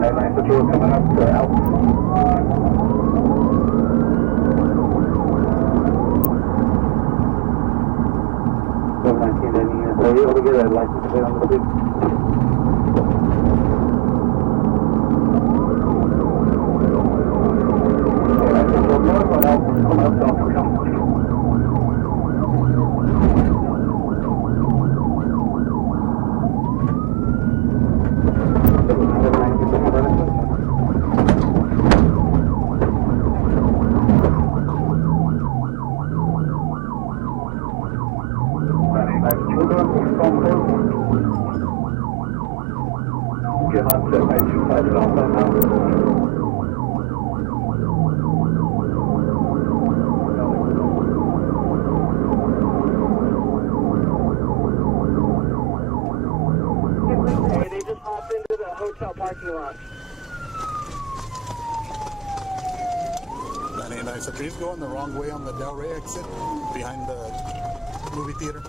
Nice patrol coming up to Alpha. 719, are you able to get a license plate on the street? Nice patrol north on Alpha, coming up to Alpha County. Get on set by 25 at Alpha now. Hey, they just hopped into the hotel parking lot. 99, so please go in the wrong way on the Del Rey exit behind the movie theater.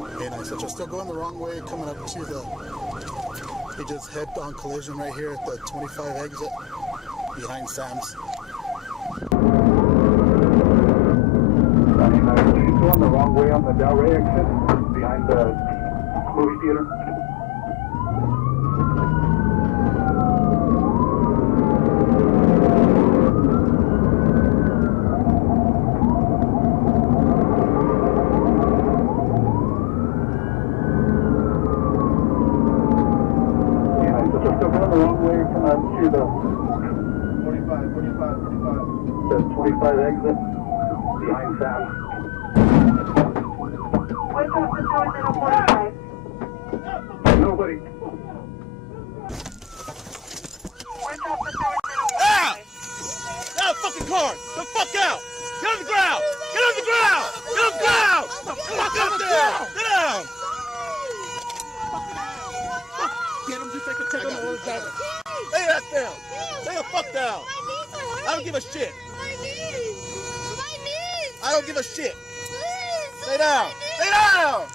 Okay, nice. So just still going the wrong way, coming up to the, he just head-on collision right here at the 25 exit behind Sam's. 99, she's going the wrong way on the Del Rey exit behind the movie theater. The wrong way coming up to the 45 the 25 exit behind Sam. What's up the doors in a 45? Nobody. What's up the doors in a 45? Out! Get out of the fucking car! The fuck out! Get on the ground! Get on the ground! Get on the ground! Get the fuck out there! Get down! Get him just so I can take him all the time. Lay that down! Lay the fuck down! I don't give a shit! My knees! I don't give a shit! Please! Lay down! Lay down!